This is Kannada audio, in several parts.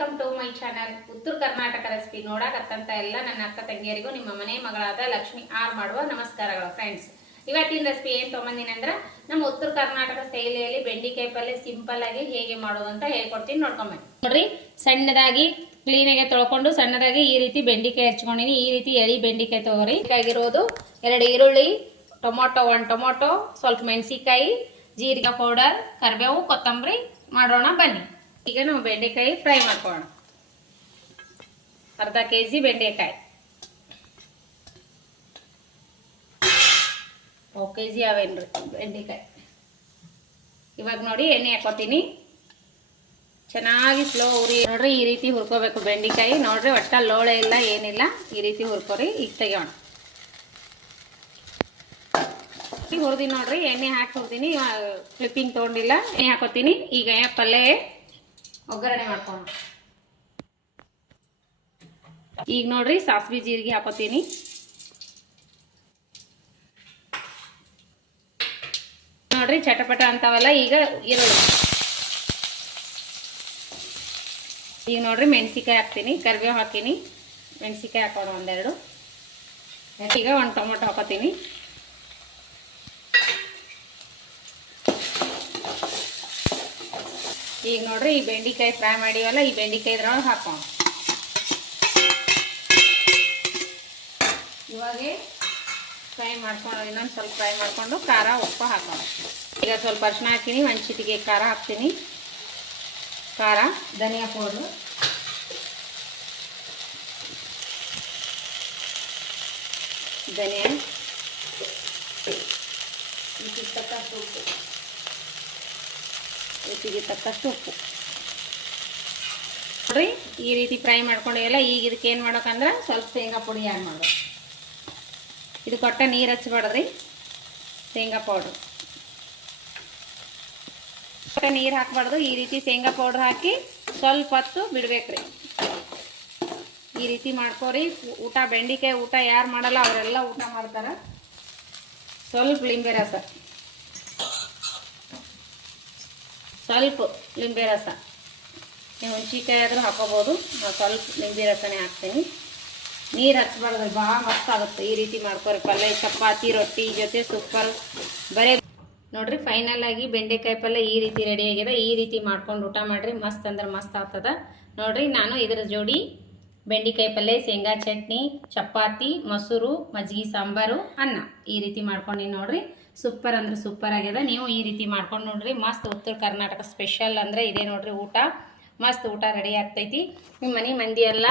Welcome to my channel. ಉತ್ತರ ಕರ್ನಾಟಕ ರೆಸಿಪಿ ನೋಡಕತ್ತಂತ ಎಲ್ಲ ನನ್ನ ಅಕ್ಕ ತಂಗಿಯರಿಗೂ ನಿಮ್ಮ ಮನೆ ಮಗಳಾದ ಲಕ್ಷ್ಮಿ ಆರ್ ಮಾಡುವ ನಮಸ್ಕಾರಗಳು ಫ್ರೆಂಡ್ಸ್. ಇವತ್ತಿನ ರೆಸಿಪಿ ಏನು ತೊಗೊಂಬಂದಿನಿ ಅಂದ್ರೆ ನಮ್ಮ ಉತ್ತರ ಕರ್ನಾಟಕ ಶೈಲಿಯಲ್ಲಿ ಬೆಂಡಿಕಾಯಿ ಪಲ್ಯ ಸಿಂಪಲ್ ಆಗಿ ಹೇಗೆ ಮಾಡೋದು ಅಂತ ಹೇಳ್ಕೊಡ್ತೀನಿ, ನೋಡ್ಕೊಂಬನ್ನಿ. ನೋಡ್ರಿ, ಸಣ್ಣದಾಗಿ ಕ್ಲೀನಾಗಿ ತೊಳ್ಕೊಂಡು ಸಣ್ಣದಾಗಿ ಈ ರೀತಿ ಬೆಂಡಿಕಾಯಿ ಹಚ್ಕೊಂಡಿನಿ. ಈ ರೀತಿ ಎಳಿ ಬೆಂಡಿಕಾಯಿ ತಗೋರಿ. ಬೇಕಾಗಿರೋದು 2 ಈರುಳ್ಳಿ, ಟೊಮೊಟೊ 1 ಟೊಮೊಟೊ, ಸ್ವಲ್ಪ ಮೆಣಸಿಕಾಯಿ, ಜೀರಿಗೆ ಪೌಡರ್, ಕರಿಬೇವು, ಕೊತ್ತಂಬರಿ ಮಾಡೋಣ ಬನ್ನಿ. ಈಗ ನಾವು ಬೆಂಡೆಕಾಯಿ ಫ್ರೈ ಮಾಡ್ಕೊಳ್ಳೋಣ. ಅರ್ಧ ಕೆಜಿ ಬೆಂಡೆಕಾಯಿ, 1 ಕೆಜಿ ಅವೇನ್ರಿ ಬೆಂಡೆಕಾಯಿ. ಇವಾಗ ನೋಡಿ ಎಣ್ಣೆ ಹಾಕೋತೀನಿ. ಚೆನ್ನಾಗಿ ಸ್ಲೋ ಉರಿ. ನೋಡ್ರಿ, ಈ ರೀತಿ ಹುರ್ಕೋಬೇಕು ಬೆಂಡೆಕಾಯಿ. ನೋಡ್ರಿ, ಒಟ್ಟ ಲೋಳೆ ಇಲ್ಲ, ಏನಿಲ್ಲ. ಈ ರೀತಿ ಹುರ್ಕೋರಿ. ಈಗ ತೆಗೋಣ. ಈಗ ಹುರಿದಿನಿ ನೋಡ್ರಿ, ಎಣ್ಣೆ ಹಾಕಿ ಹುರಿದಿನಿ. ಕ್ಲಿಪ್ಪಿಂಗ್ ತೊಗೊಂಡಿಲ್ಲ, ಎಣ್ಣೆ ಹಾಕೋತೀನಿ. ಈಗ ಪಲ್ಯ ಒಗ್ಗರಣೆ ಮಾಡ್ಕೊಂಡು ಈಗ ನೋಡ್ರಿ ಸಾಸಿವೆ ಜೀರಿಗೆ ಹಾಕೋತೀನಿ. ನೋಡ್ರಿ ಚಟಪಟ ಅಂತಾವಲ್ಲ. ಈಗ ಈರುಳ್ಳಿ, ಈಗ ನೋಡ್ರಿ ಮೆಣಸಿಕಾಯಿ ಹಾಕ್ತೀನಿ, ಕರಿಬೇವು ಹಾಕಿನಿ, ಮೆಣಸಿಕಾಯಿ ಹಾಕೋಣ ಒಂದೆರಡು. ಈಗ 1 ಟೊಮೊಟೊ ಹಾಕೋತೀನಿ. ಈಗ ನೋಡ್ರಿ ಈ ಬೆಂಡಿಕಾಯಿ ಫ್ರೈ ಮಾಡಿವಲ್ಲ, ಈ ಬೆಂಡಿಕಾಯಿ ಇದ್ರೊಳಗೆ ಹಾಕೋಣ. ಇವಾಗ ಫ್ರೈ ಮಾಡ್ಕೊಂಡು ಇನ್ನೊಂದು ಸ್ವಲ್ಪ ಫ್ರೈ ಮಾಡಿಕೊಂಡು ಖಾರ ಉಪ್ಪು ಹಾಕೋಣ. ಈಗ ಸ್ವಲ್ಪ ಅರಿಶಿನ ಹಾಕಿನಿ, 1 ಚಿಟಿಕೆ ಖಾರ ಹಾಕ್ತೀನಿ. ಖಾರ, ಧನಿಯಾ ಪೌಡ್ರು, ಧನಿಯಾ, ರುಚಿಗೆ ತಕ್ಕಷ್ಟು ಉಪ್ಪು. ನೋಡ್ರಿ, ಈ ರೀತಿ ಫ್ರೈ ಮಾಡ್ಕೊಂಡಿವೆಲ್ಲ. ಈಗ ಇದಕ್ಕೆ ಏನು ಮಾಡೋಕಂದ್ರೆ ಸ್ವಲ್ಪ ಶೇಂಗಾ ಪುಡಿ ಆ್ಯಡ್ ಮಾಡೋದು. ಇದು ಕೊಟ್ಟ ನೀರು ಹಚ್ಬಾರ್ದ್ರಿ. ಶೇಂಗಾ ಪೌಡ್ರು ಕೊಟ್ಟ ನೀರು ಹಾಕ್ಬಾರ್ದು. ಈ ರೀತಿ ಶೇಂಗಾ ಪೌಡ್ರ್ ಹಾಕಿ ಸ್ವಲ್ಪ ಹೊತ್ತು ಬಿಡ್ಬೇಕ್ರಿ. ಈ ರೀತಿ ಮಾಡ್ಕೋರಿ. ಊಟ ಬೆಂಡಿಕಾಯಿ ಊಟ ಯಾರು ಮಾಡಲ್ಲ ಅವರೆಲ್ಲ ಊಟ ಮಾಡ್ತಾರೆ. ಸ್ವಲ್ಪ ಲಿಂಬೆ ರಸ, ಸ್ವಲ್ಪ ಲಿಂಬೆ ರಸ, ನೀವು ಹುಣ್ಸಿಕಾಯಿ ಆದರೂ ಹಾಕೋಬೋದು. ನಾನು ಸ್ವಲ್ಪ ಲಿಂಬೆ ರಸನೇ ಹಾಕ್ತೀನಿ. ನೀರು ಹಚ್ಬಾರ್ದು, ಭಾಳ ಮಸ್ತ್ ಆಗುತ್ತೆ. ಈ ರೀತಿ ಮಾಡ್ಕೊರಿ ಪಲ್ಯ. ಚಪಾತಿ ರೊಟ್ಟಿ ಜೊತೆ ಸೂಪರ್. ಬರೀ ನೋಡ್ರಿ, ಫೈನಲ್ ಆಗಿ ಬೆಂಡೆಕಾಯಿ ಪಲ್ಯ ಈ ರೀತಿ ರೆಡಿ ಆಗಿದೆ. ಈ ರೀತಿ ಮಾಡ್ಕೊಂಡು ಊಟ ಮಾಡಿರಿ, ಮಸ್ತ್ ಅಂದ್ರೆ ಮಸ್ತ್ ಆಗ್ತದ. ನೋಡ್ರಿ, ನಾನು ಇದರ ಜೋಡಿ ಬೆಂಡೆಕಾಯಿ ಪಲ್ಯ, ಶೇಂಗಾ ಚಟ್ನಿ, ಚಪಾತಿ, ಮೊಸರು, ಮಜ್ಜಿಗೆ ಸಾಂಬಾರು, ಅನ್ನ ಈ ರೀತಿ ಮಾಡ್ಕೊಂಡು ನೋಡ್ರಿ. ಸೂಪರ್ ಅಂದ್ರೆ ಸೂಪರ್ ಆಗಿದೆ. ನೀವು ಈ ರೀತಿ ಮಾಡ್ಕೊಂಡು ನೋಡ್ರಿ, ಮಸ್ತ್. ಉತ್ತರ ಕರ್ನಾಟಕ ಸ್ಪೆಷಲ್ ಅಂದರೆ ಇದೇ ನೋಡ್ರಿ. ಊಟ ಮಸ್ತ್, ಊಟ ರೆಡಿ ಆಗ್ತೈತಿ. ನಿಮ್ಮ ಮನೆ ಮಂದಿ ಎಲ್ಲ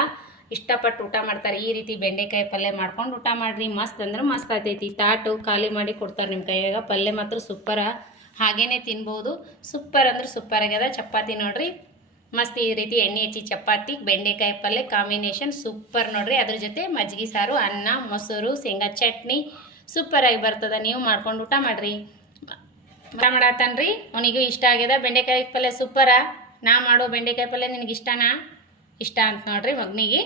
ಇಷ್ಟಪಟ್ಟು ಊಟ ಮಾಡ್ತಾರೆ. ಈ ರೀತಿ ಬೆಂಡೆಕಾಯಿ ಪಲ್ಯ ಮಾಡ್ಕೊಂಡು ಊಟ ಮಾಡಿರಿ, ಮಸ್ತ್ ಅಂದ್ರೆ ಮಸ್ತ್ ಆಗ್ತೈತಿ. ತಾಟು ಖಾಲಿ ಮಾಡಿ ಕೊಡ್ತಾರೆ ನಿಮ್ಮ ಕೈಯಾಗ. ಪಲ್ಯ ಮಾತ್ರ ಸೂಪರ, ಹಾಗೇನೆ ತಿನ್ಬೋದು. ಸೂಪರ್ ಅಂದ್ರೆ ಸೂಪರ್ ಆಗ್ಯದ. ಚಪಾತಿ ನೋಡ್ರಿ ಮಸ್ತ್. ಈ ರೀತಿ ಎಣ್ಣೆ ಹಚ್ಚಿ ಚಪಾತಿ ಬೆಂಡೆಕಾಯಿ ಪಲ್ಯ ಕಾಂಬಿನೇಷನ್ ಸೂಪರ್ ನೋಡ್ರಿ. ಅದ್ರ ಜೊತೆ ಮಜ್ಜಿಗೆ ಸಾರು, ಅನ್ನ, ಮೊಸರು, ಶೇಂಗಾ ಚಟ್ನಿ ಸೂಪರಾಗಿ ಬರ್ತದ. ನೀವು ಮಾಡ್ಕೊಂಡು ಊಟ ಮಾಡಿರಿ. ಊಟ ಮಾಡತ್ತನ್ರಿ, ಅವನಿಗೂ ಇಷ್ಟ ಆಗ್ಯದ. ಬೆಂಡೆಕಾಯಿ ಪಲ್ಯ ಸೂಪರ. ನಾ ಮಾಡೋ ಬೆಂಡೆಕಾಯಿ ಪಲ್ಯ ನಿನಗೆ ಇಷ್ಟನಾ? ಇಷ್ಟ ಅಂತ ನೋಡ್ರಿ. ಮಗನಿಗೆ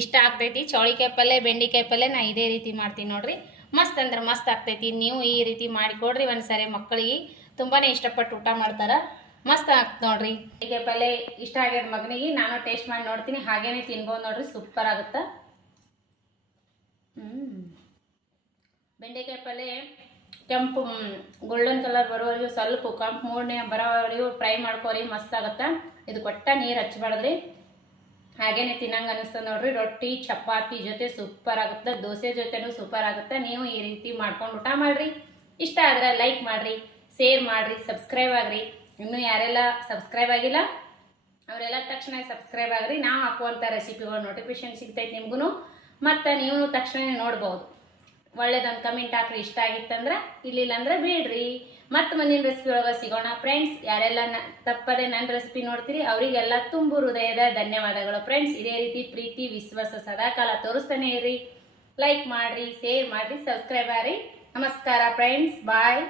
ಇಷ್ಟ ಆಗ್ತೈತಿ. ಚೌಳಿಕಾಯಿ ಪಲ್ಯ, ಬೆಂಡೆಕಾಯಿ ಪಲ್ಯ ನಾ ಇದೇ ರೀತಿ ಮಾಡ್ತೀನಿ ನೋಡ್ರಿ. ಮಸ್ತ್ ಅಂದ್ರೆ ಮಸ್ತ್ ಆಗ್ತೈತಿ. ನೀವು ಈ ರೀತಿ ಮಾಡಿಕೊಡ್ರಿ ಒಂದ್ಸರಿ. ಮಕ್ಕಳಿಗೆ ತುಂಬಾ ಇಷ್ಟಪಟ್ಟು ಊಟ ಮಾಡ್ತಾರೆ. ಮಸ್ತ್ ಆಗ್ತದೆ ನೋಡ್ರಿ. ಬೆಂಡೆಕಾಯಿ ಪಲ್ಯ ಇಷ್ಟ ಆಗ್ಯದ ಮಗನಿಗೆ. ನಾನು ಟೇಸ್ಟ್ ಮಾಡಿ ನೋಡ್ತೀನಿ, ಹಾಗೇನೆ ತಿನ್ಬೋದು ನೋಡ್ರಿ. ಸೂಪರ್ ಆಗುತ್ತೆ. ಬೆಂಡೆಕಾಯಿ ಪಲ್ಯ ಕೆಂಪು ಗೋಲ್ಡನ್ ಕಲರ್ ಬರೋವರೆಗೂ, ಸ್ವಲ್ಪ ಕೆಂಪು ಮೂಡಣೆ ಬರೋವರೆಗೂ ಫ್ರೈ ಮಾಡ್ಕೋರಿ, ಮಸ್ತ್ ಆಗುತ್ತೆ. ಇದು ಕೊಟ್ಟ ನೀರು ಹಚ್ಬಾರ್ದ್ರಿ, ಹಾಗೇನೆ ತಿನ್ನಂಗೆ ಅನಿಸ್ತದೆ ನೋಡ್ರಿ. ರೊಟ್ಟಿ ಚಪಾತಿ ಜೊತೆ ಸೂಪರ್ ಆಗುತ್ತೆ, ದೋಸೆ ಜೊತೆನೂ ಸೂಪರ್ ಆಗುತ್ತೆ. ನೀವು ಈ ರೀತಿ ಮಾಡ್ಕೊಂಡು ಊಟ ಮಾಡಿರಿ. ಇಷ್ಟ ಆದರೆ ಲೈಕ್ ಮಾಡಿರಿ, ಶೇರ್ ಮಾಡಿರಿ, ಸಬ್ಸ್ಕ್ರೈಬ್ ಆಗಿರಿ. ಇನ್ನೂ ಯಾರೆಲ್ಲ ಸಬ್ಸ್ಕ್ರೈಬ್ ಆಗಿಲ್ಲ ಅವರೆಲ್ಲ ತಕ್ಷಣ ಸಬ್ಸ್ಕ್ರೈಬ್ ಆಗಿರಿ. ನಾವು ಹಾಕುವಂಥ ರೆಸಿಪಿಗಳು ನೋಟಿಫಿಕೇಶನ್ ಸಿಗ್ತೈತೆ ನಿಮ್ಗೂ. ಮತ್ತು ನೀವು ತಕ್ಷಣ ನೋಡ್ಬೋದು. ಒಳ್ಳೇದೊಂದು ಕಮೆಂಟ್ ಹಾಕ್ರಿ ಇಷ್ಟ ಆಗಿತ್ತಂದ್ರೆ. ಇಲ್ಲಿಲ್ಲ ಅಂದ್ರೆ ಬಿಡ್ರಿ. ಮತ್ತು ಮುಂದಿನ ರೆಸಿಪಿ ಒಳಗೆ ಸಿಗೋಣ ಫ್ರೆಂಡ್ಸ್. ಯಾರೆಲ್ಲ ತಪ್ಪದೆ ನನ್ನ ರೆಸಿಪಿ ನೋಡ್ತೀರಿ ಅವರಿಗೆಲ್ಲ ತುಂಬು ಹೃದಯದ ಧನ್ಯವಾದಗಳು ಫ್ರೆಂಡ್ಸ್. ಇದೇ ರೀತಿ ಪ್ರೀತಿ ವಿಶ್ವಾಸ ಸದಾಕಾಲ ತೋರಿಸ್ತಾನೆ ಇರ್ರಿ. ಲೈಕ್ ಮಾಡಿರಿ, ಶೇರ್ ಮಾಡಿರಿ, ಸಬ್ಸ್ಕ್ರೈಬ್ ಆಗಿರಿ. ನಮಸ್ಕಾರ ಫ್ರೆಂಡ್ಸ್, ಬಾಯ್.